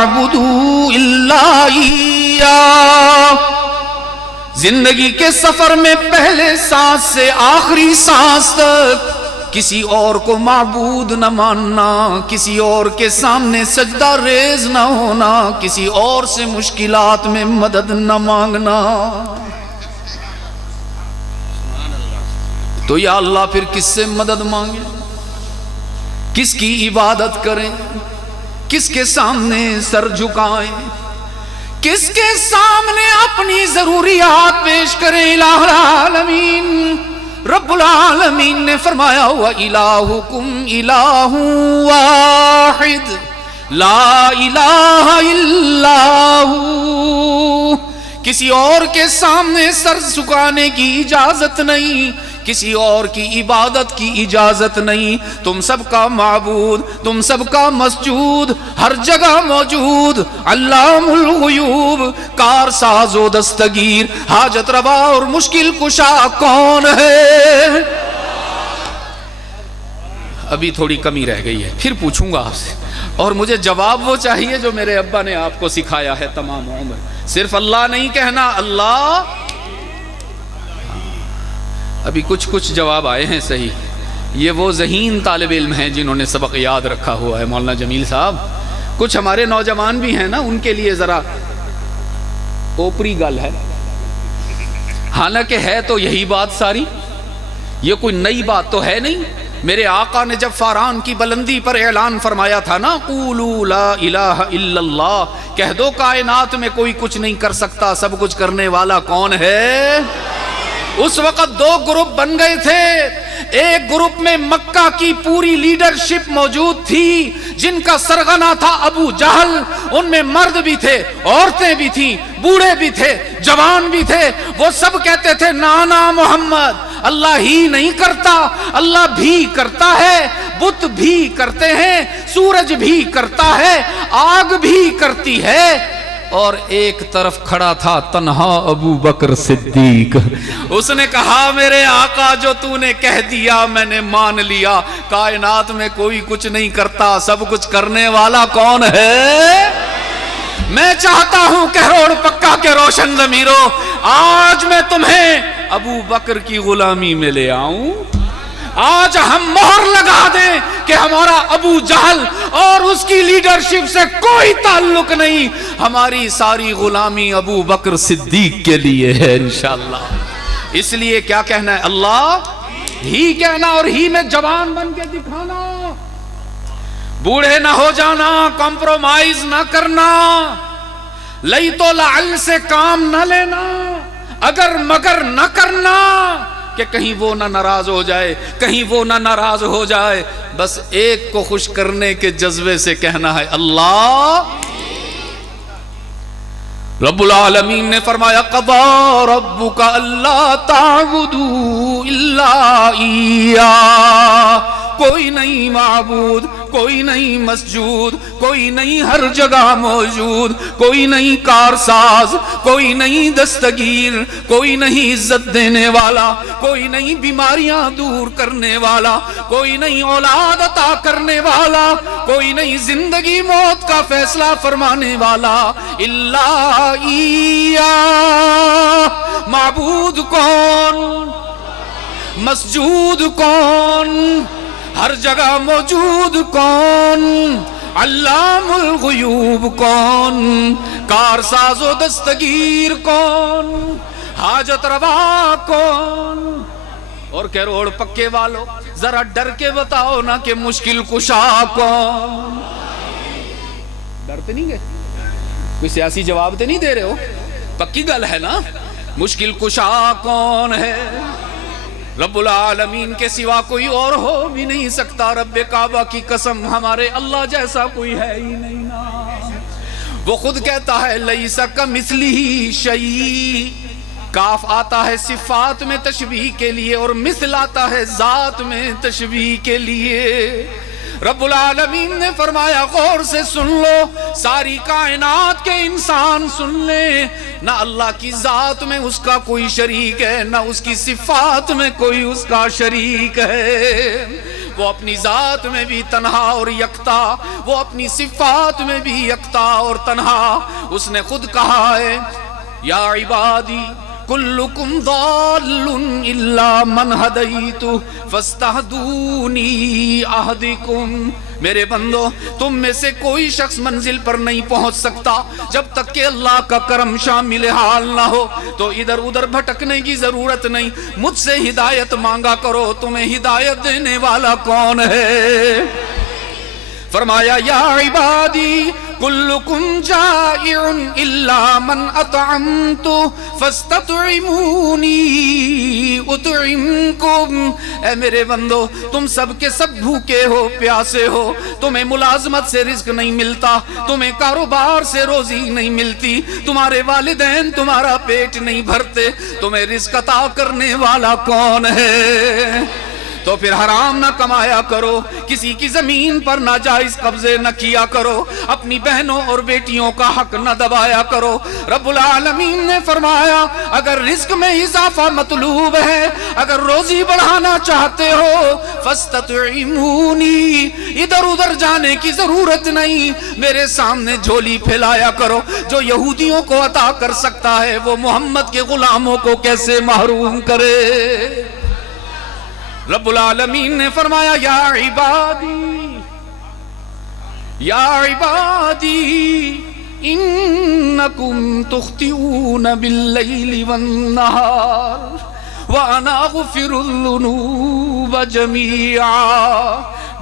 تعبدوا الا ایاہ. زندگی کے سفر میں پہلے سانس سے آخری سانس تک کسی اور کو معبود نہ ماننا، کسی اور کے سامنے سجدہ ریز نہ ہونا، کسی اور سے مشکلات میں مدد نہ مانگنا. تو یا اللہ پھر کس سے مدد مانگیں، کس کی عبادت کریں، کس کے سامنے سر جھکائیں، کس کے سامنے اپنی ضروریات پیش کریں؟ الہ العالمین رب العالمین نے فرمایا وَإِلَٰهُكُمْ إِلَٰهٌ وَاحِدٌ لَا إِلَٰهَ إِلَّا هُوَ. کسی اور کے سامنے سر جھکانے کی اجازت نہیں، کسی اور کی عبادت کی اجازت نہیں. تم سب کا معبود، تم سب کا مسجود، ہر جگہ موجود علام الغیوب، کار ساز و دستگیر، حاجت روا اور مشکل کشا کون ہے؟ ابھی تھوڑی کمی رہ گئی ہے، پھر پوچھوں گا آپ سے، اور مجھے جواب وہ چاہیے جو میرے ابا نے آپ کو سکھایا ہے تمام عمر. صرف اللہ نہیں کہنا، اللہ. ابھی کچھ جواب آئے ہیں صحیح. یہ وہ ذہین طالب علم ہیں جنہوں نے سبق یاد رکھا ہوا ہے، مولانا جمیل صاحب. کچھ ہمارے نوجوان بھی ہیں نا، ان کے لیے ذرا اوپری گل ہے، حالانکہ ہے تو یہی بات ساری، یہ کوئی نئی بات تو ہے نہیں. میرے آقا نے جب فاران کی بلندی پر اعلان فرمایا تھا نا قولوا لا الہ الا اللہ، کہہ دو کائنات میں کوئی کچھ نہیں کر سکتا، سب کچھ کرنے والا کون ہے؟ اس وقت دو گروپ بن گئے تھے. ایک گروپ میں مکہ کی پوری لیڈرشپ موجود تھی جن کا سرغنہ تھا ابو جہل. ان میں مرد بھی تھے، عورتیں بھی تھیں، بوڑھے بھی تھے، جوان بھی تھے. وہ سب کہتے تھے نانا محمد، اللہ ہی نہیں کرتا، اللہ بھی کرتا ہے، بت بھی کرتے ہیں، سورج بھی کرتا ہے، آگ بھی کرتی ہے. اور ایک طرف کھڑا تھا تنہا ابو بکر صدیق. اس نے کہا میرے آقا جو تو نے کہہ دیا میں نے مان لیا، کائنات میں کوئی کچھ نہیں کرتا، سب کچھ کرنے والا کون ہے؟ میں چاہتا ہوں کہروڑ پکا کے روشن ضمیروں، آج میں تمہیں ابو بکر کی غلامی میں لے آؤں. آج ہم مہر لگا دیں کہ ہمارا ابو جہل اور اس کی لیڈرشپ سے کوئی تعلق نہیں، ہماری ساری غلامی ابو بکر صدیق کے لیے ہے انشاءاللہ. اس لیے کیا کہنا ہے؟ اللہ ہی کہنا، اور ہی میں جوان بن کے دکھانا، بوڑھے نہ ہو جانا، کمپرومائز نہ کرنا، لئی تو لعل سے کام نہ لینا، اگر مگر نہ کرنا کہ کہیں وہ نہ ناراض ہو جائے، کہیں وہ نہ ناراض ہو جائے. بس ایک کو خوش کرنے کے جذبے سے کہنا ہے اللہ. رب العالمین نے فرمایا قضا ربک الا تعبدوا الا ایاہ. کوئی نہیں معبود، کوئی نہیں مسجود، کوئی نہیں ہر جگہ موجود، کوئی نہیں کارساز، کوئی نہیں دستگیر، کوئی نہیں عزت دینے والا، کوئی نہیں بیماریاں دور کرنے والا، کوئی نہیں اولاد عطا کرنے والا، کوئی نہیں زندگی موت کا فیصلہ فرمانے والا الا ایاہ. معبود کون؟ مسجود کون؟ ہر جگہ موجود کون؟ علام الغیوب کون؟ کارساز و دستگیر کون؟ حاجت روا کون؟ اور کہروڑ پکے والو ذرا ڈر کے بتاؤ نا کہ مشکل کشا کون؟ ڈرتے نہیں گئے؟ کوئی سیاسی جواب تو نہیں دے رہے ہو؟ پکی گل ہے نا، مشکل کشا کون ہے؟ رب العالمین کے سوا کوئی اور ہو بھی نہیں سکتا. رب کعبہ کی قسم ہمارے اللہ جیسا کوئی ہے ہی نہیں نا. وہ خود کہتا ہے لیس کمثلہ شیء. کاف آتا ہے صفات میں تشبیہ کے لیے اور مثل آتا ہے ذات میں تشبیہ کے لیے. رب العالمین نے فرمایا غور سے سن لو، ساری کائنات کے انسان سن لیں، نہ اللہ کی ذات میں اس کا کوئی شریک ہے، نہ اس کی صفات میں کوئی اس کا شریک ہے. وہ اپنی ذات میں بھی تنہا اور یکتا، وہ اپنی صفات میں بھی یکتا اور تنہا۔ اس نے خود کہا ہے یا عبادی کلکم ضال الا من ہدیت فاستہدونی اہدکم، میرے بندو تم میں سے کوئی شخص منزل پر نہیں پہنچ سکتا جب تک کہ اللہ کا کرم شامل حال نہ ہو، تو ادھر ادھر بھٹکنے کی ضرورت نہیں، مجھ سے ہدایت مانگا کرو، تمہیں ہدایت دینے والا کون ہے؟ فرمایا یا عبادی کلکم جائع الا من اطعمت فاستطعمونی اطعمکم، اے میرے بندو تم سب کے سب بھوکے ہو، پیاسے ہو، تمہیں ملازمت سے رزق نہیں ملتا، تمہیں کاروبار سے روزی نہیں ملتی، تمہارے والدین تمہارا پیٹ نہیں بھرتے، تمہیں رزق عطا کرنے والا کون ہے؟ تو پھر حرام نہ کمایا کرو، کسی کی زمین پر ناجائز قبضے نہ کیا کرو، اپنی بہنوں اور بیٹیوں کا حق نہ دبایا کرو۔ رب العالمین نے فرمایا اگر رزق میں اضافہ مطلوب ہے، اگر روزی بڑھانا چاہتے ہو فاستطعمونی، ادھر ادھر جانے کی ضرورت نہیں، میرے سامنے جھولی پھیلایا کرو۔ جو یہودیوں کو عطا کر سکتا ہے وہ محمد کے غلاموں کو کیسے محروم کرے؟ رب العالمین نے فرمایا یا عبادی انکم تخطئون باللیل والنہار وانا اغفر الذنوب جمیعا،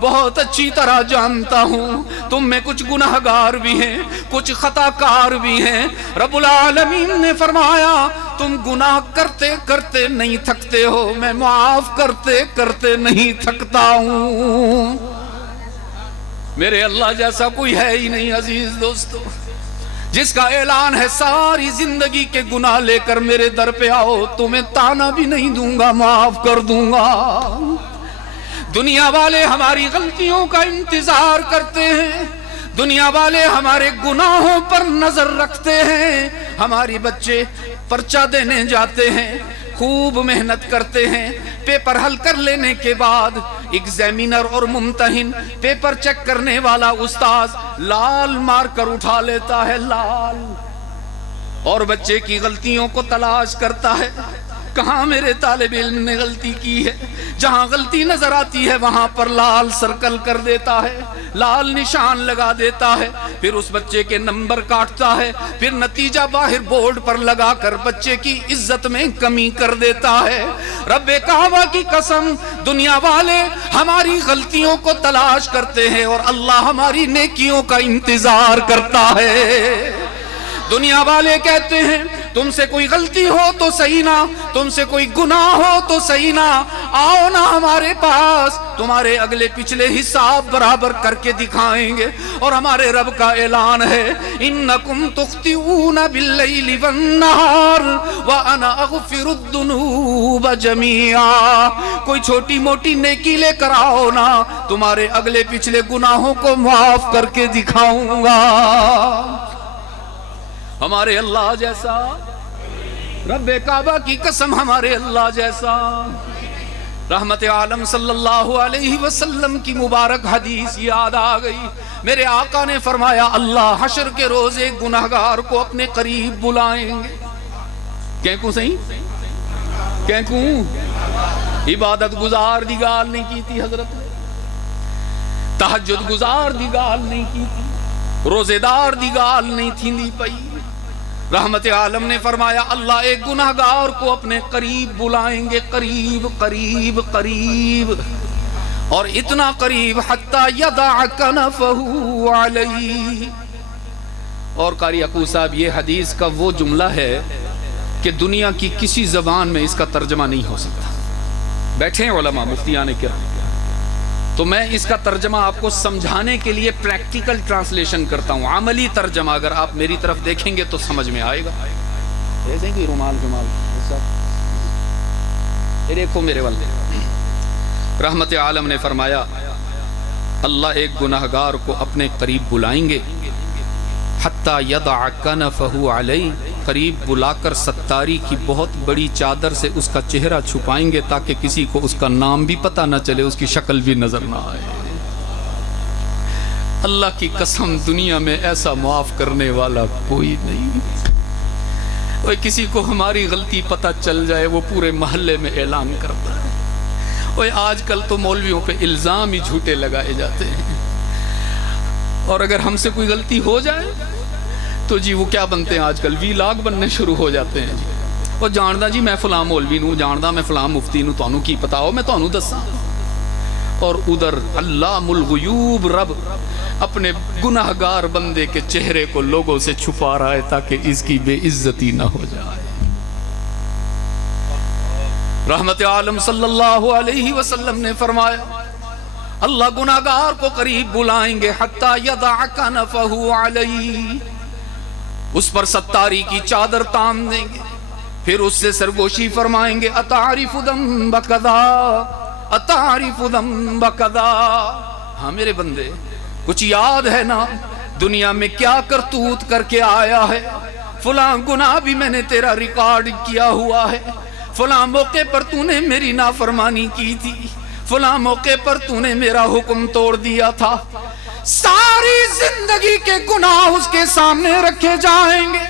بہت اچھی طرح جانتا ہوں تم میں کچھ گناہگار بھی ہیں، کچھ خطا کار بھی ہیں۔ رب العالمین نے فرمایا تم گناہ کرتے کرتے نہیں تھکتے ہو، میں معاف کرتے کرتے نہیں تھکتا ہوں۔ میرے اللہ جیسا کوئی ہے ہی نہیں عزیز دوستو، جس کا اعلان ہے ساری زندگی کے گناہ لے کر میرے در پہ آؤ، تمہیں تانا بھی نہیں دوں گا، معاف کر دوں گا۔ دنیا والے ہماری غلطیوں کا انتظار کرتے ہیں، دنیا والے ہمارے گناہوں پر نظر رکھتے ہیں، ہماری بچے پرچہ دینے جاتے ہیں، خوب محنت کرتے ہیں، پیپر حل کر لینے کے بعد ایگزامینر اور ممتحن، پیپر چیک کرنے والا استاذ لال مار کر اٹھا لیتا ہے، لال، اور بچے کی غلطیوں کو تلاش کرتا ہے، کہاں میرے طالب علم نے غلطی کی ہے، جہاں غلطی نظر آتی ہے وہاں پر لال سرکل کر دیتا ہے، لال نشان لگا دیتا ہے، پھر اس بچے کے نمبر کاٹتا ہے، پھر نتیجہ باہر بورڈ پر لگا کر بچے کی عزت میں کمی کر دیتا ہے۔ رب کعبہ کی قسم، دنیا والے ہماری غلطیوں کو تلاش کرتے ہیں اور اللہ ہماری نیکیوں کا انتظار کرتا ہے۔ دنیا والے کہتے ہیں تم سے کوئی غلطی ہو تو صحیح نہ، تم سے کوئی گناہ ہو تو صحیح نہ، آؤ نہ ہمارے پاس، تمہارے اگلے پچھلے حساب برابر کر کے دکھائیں گے۔ اور ہمارے رب کا اعلان ہے انکم تخطئون باللیل والنہار وانا اغفر الذنوب جمیعا، کوئی چھوٹی موٹی نیکی لے کر آؤ نا، تمہارے اگلے پچھلے گناہوں کو معاف کر کے دکھاؤں گا۔ ہمارے اللہ جیسا، رب کعبہ کی قسم ہمارے اللہ جیسا۔ رحمت عالم صلی اللہ علیہ وسلم کی مبارک حدیث یاد آ گئی، میرے آقا نے فرمایا اللہ حشر کے روز ایک گناہگار کو اپنے قریب بلائیں گے۔ کینکوں صحیح؟ کینکوں؟ عبادت گزار دی گال نہیں کی تھی حضرت نے، تہجد گزار دی گال نہیں کی تھی، روزے دار دی گال نہیں تھی دی پئی۔ رحمت عالم نے فرمایا اللہ ایک گناہگار کو اپنے قریب بلائیں گے، قریب قریب قریب، اور اتنا قریب حتی یضع کنفہ علیہ۔ اور قاری یعقوب صاحب یہ حدیث کا وہ جملہ ہے کہ دنیا کی کسی زبان میں اس کا ترجمہ نہیں ہو سکتا۔ بیٹھے ہیں علماء مفتیان کرام، تو میں اس کا ترجمہ آپ کو سمجھانے کے لیے پریکٹیکل ٹرانسلیشن کرتا ہوں، عملی ترجمہ، اگر آپ میری طرف دیکھیں گے تو سمجھ میں آئے گا۔ دیکھیں گے رومال جمال یہ دیکھو میرے والے۔ رحمت عالم نے فرمایا اللہ ایک گناہگار کو اپنے قریب بلائیں گے، حتی یضع کنفہ علیہ، قریب بلا کر ستاری کی بہت بڑی چادر سے اس کا چہرہ چھپائیں گے تاکہ کسی کو اس کا نام بھی پتہ نہ چلے، اس کی شکل بھی نظر نہ آئے۔ اللہ کی قسم دنیا میں ایسا معاف کرنے والا کوئی نہیں۔ اور کسی کو ہماری غلطی پتہ چل جائے وہ پورے محلے میں اعلان کرتا ہے۔ اور آج کل تو مولویوں پہ الزام ہی جھوٹے لگائے جاتے ہیں، اور اگر ہم سے کوئی غلطی ہو جائے تو جی وہ کیا بنتے ہیں آج کل، ویلاگ بننے شروع ہو جاتے ہیں جی۔ اور جاندا جی میں فلاں مولوی نوں، جاندا میں فلاں مفتی نوں، تانوں کی پتا ہو میں تانوں دساں۔ اور ادھر علام الغیوب رب اپنے گناہگار بندے کے چہرے کو لوگوں سے چھپا رہا ہے تاکہ اس کی بے عزتی نہ ہو جائے۔ رحمت عالم صلی اللہ علیہ وسلم نے فرمایا اللہ گناہگار کو قریب بلائیں گے حتی یضع کنفہ علیہ، اس پر ستاری کی چادر تان دیں گے، پھر اس سے سرگوشی فرمائیں گے اتعرف ذنب کذا اتعرف ذنب کذا، ہاں میرے بندے کچھ یاد ہے نا دنیا میں کیا کرتوت کر کے آیا ہے، فلاں گناہ بھی میں نے تیرا ریکارڈ کیا ہوا ہے، فلاں موقع پر تو نے میری نافرمانی کی تھی، فلاں موقع پر تو نے میرا حکم توڑ دیا تھا۔ ساری زندگی کے گناہ اس کے سامنے رکھے جائیں گے۔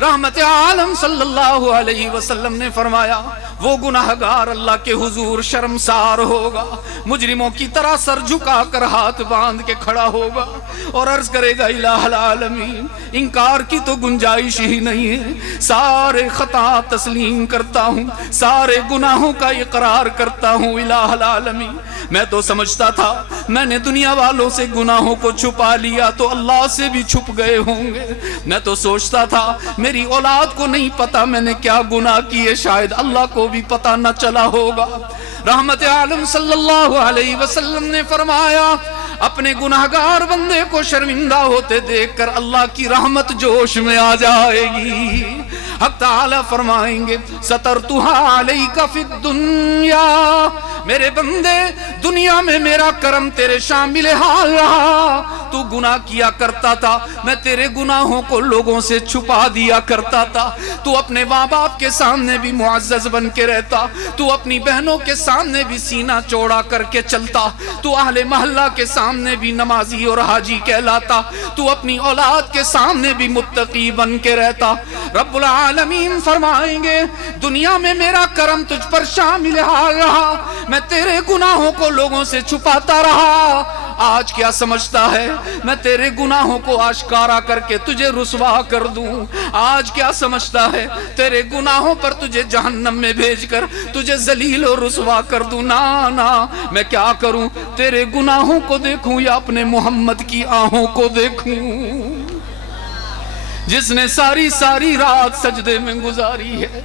رحمت عالم صلی اللہ علیہ وسلم نے فرمایا وہ گناہگار اللہ کے حضور شرمسار ہوگا، مجرموں کی طرح سر جھکا کر ہاتھ باندھ کے کھڑا ہوگا اور عرض کرے گا الہ العالمین، انکار کی تو گنجائش ہی نہیں ہے، سارے خطا تسلیم کرتا ہوں، سارے گناہوں کا اقرار کرتا ہوں الہ العالمین۔ میں تو سمجھتا تھا میں نے دنیا والوں سے گناہوں کو چھپا لیا تو اللہ سے بھی چھپ گئے ہوں گے، میں تو سوچتا تھا میری اولاد کو نہیں پتا میں نے کیا گناہ کیے، شاید اللہ کو بھی پتا نہ چلا ہوگا۔ رحمت عالم صلی اللہ علیہ وسلم نے فرمایا اپنے گناہگار بندے کو شرمندہ ہوتے دیکھ کر اللہ کی رحمت جوش میں آ جائے گی۔ حق تعالی فرمائیں گے سترتها علیک فی الدنیا، میرے بندے دنیا میں میرا کرم تیرے شامل حال رہا، تو گناہ کیا کرتا تھا میں تیرے گناہوں کو لوگوں سے چھپا دیا کرتا تھا، تو اپنے ماں باپ کے سامنے بھی معزز بن کے رہتا، تو اپنی بہنوں کے سامنے بھی سینہ چوڑا کر کے چلتا، تو اہل محلہ کے سامنے بھی نمازی اور حاجی کہلاتا، تو اپنی اولاد کے سامنے بھی متقی بن کے رہتا۔ رب العالمین فرمائیں گے دنیا میں میرا کرم تجھ پر شامل حال رہا، میں تیرے گناہوں کو لوگوں سے چھپاتا رہا، آج کیا سمجھتا ہے میں تیرے گناہوں کو آشکارا کر کے تجھے رسوا کر دوں، آج کیا سمجھتا ہے تیرے گناہوں پر تجھے جہنم میں بھیج کر تجھے ذلیل و رسوا کر دوں، نا میں کیا کروں، تیرے گناہوں کو دیکھوں یا اپنے محمد کی آہوں کو دیکھوں جس نے ساری رات سجدے میں گزاری ہے۔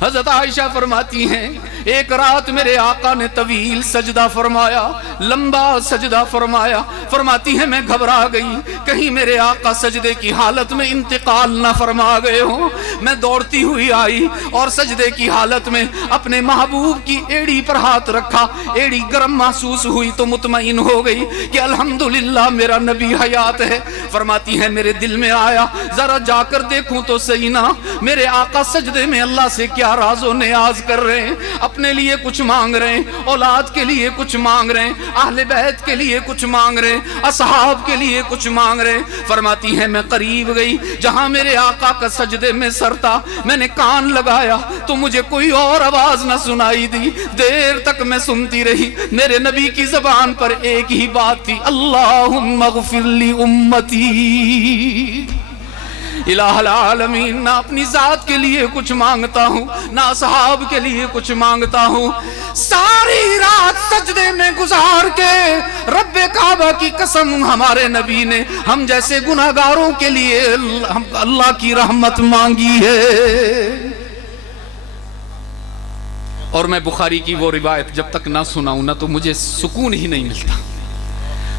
حضرت عائشہ فرماتی ہیں ایک رات میرے آقا نے طویل سجدہ فرمایا، لمبا سجدہ فرمایا، فرماتی ہے میں گھبرا گئی کہیں میرے آقا سجدے کی حالت میں انتقال نہ فرما گئے ہوں، میں دوڑتی ہوئی آئی اور سجدے کی حالت میں اپنے محبوب کی ایڑی پر ہاتھ رکھا، ایڑی گرم محسوس ہوئی تو مطمئن ہو گئی کہ الحمدللہ میرا نبی حیات ہے۔ فرماتی ہے میرے دل میں آیا ذرا جا کر دیکھوں تو صحیح نا میرے آقا سجدے میں اللہ سے کیا راز و نیاز کر رہے ہیں، اپنے لیے کچھ مانگ رہے ہیں، اولاد کے لیے کچھ مانگ رہے ہیں، اہل بیت کے لیے کچھ مانگ رہے ہیں، اصحاب کے لیے کچھ مانگ رہے ہیں۔ فرماتی ہے میں قریب گئی جہاں میرے آقا کا سجدے میں سر تھا، میں نے کان لگایا تو مجھے کوئی اور آواز نہ سنائی دی، دیر تک میں سنتی رہی، میرے نبی کی زبان پر ایک ہی بات تھی اللہم اغفر لی امتی۔ الہ العالمین نہ اپنی ذات کے لیے کچھ مانگتا ہوں نہ اصحاب کے لیے کچھ مانگتا ہوں، ساری رات سجدے میں گزار کے رب کعبہ کی قسم ہمارے نبی نے ہم جیسے گناہگاروں کے لیے اللہ کی رحمت مانگی ہے۔ اور میں بخاری کی وہ روایت جب تک نہ سناؤں نہ تو مجھے سکون ہی نہیں ملتا،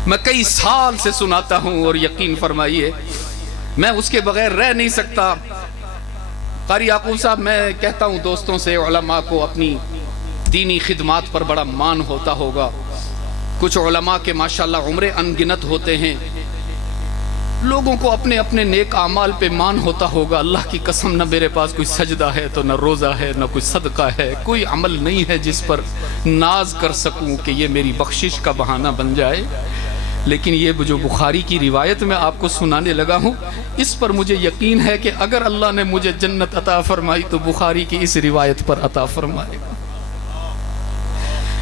میں کئی سال سے سناتا ہوں اور یقین فرمائیے میں اس کے بغیر رہ نہیں سکتا۔ قاری یعقوب صاحب میں کہتا ہوں دوستوں سے علماء کو اپنی دینی خدمات پر بڑا مان ہوتا ہوگا، کچھ علماء کے ماشاءاللہ عمریں انگنت ہوتے ہیں، لوگوں کو اپنے اپنے نیک اعمال پہ مان ہوتا ہوگا، اللہ کی قسم نہ میرے پاس کوئی سجدہ ہے تو نہ روزہ ہے نہ کوئی صدقہ ہے، کوئی عمل نہیں ہے جس پر ناز کر سکوں کہ یہ میری بخشش کا بہانہ بن جائے۔ لیکن یہ جو بخاری کی روایت میں آپ کو سنانے لگا ہوں، اس پر مجھے یقین ہے کہ اگر اللہ نے مجھے جنت عطا فرمائی تو بخاری کی اس روایت پر عطا فرمائے گا،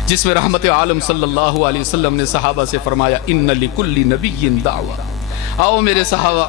جس میں رحمت عالم صلی اللہ علیہ وسلم نے صحابہ سے فرمایا ان لکل نبی دعوہ، آؤ میرے صحابہ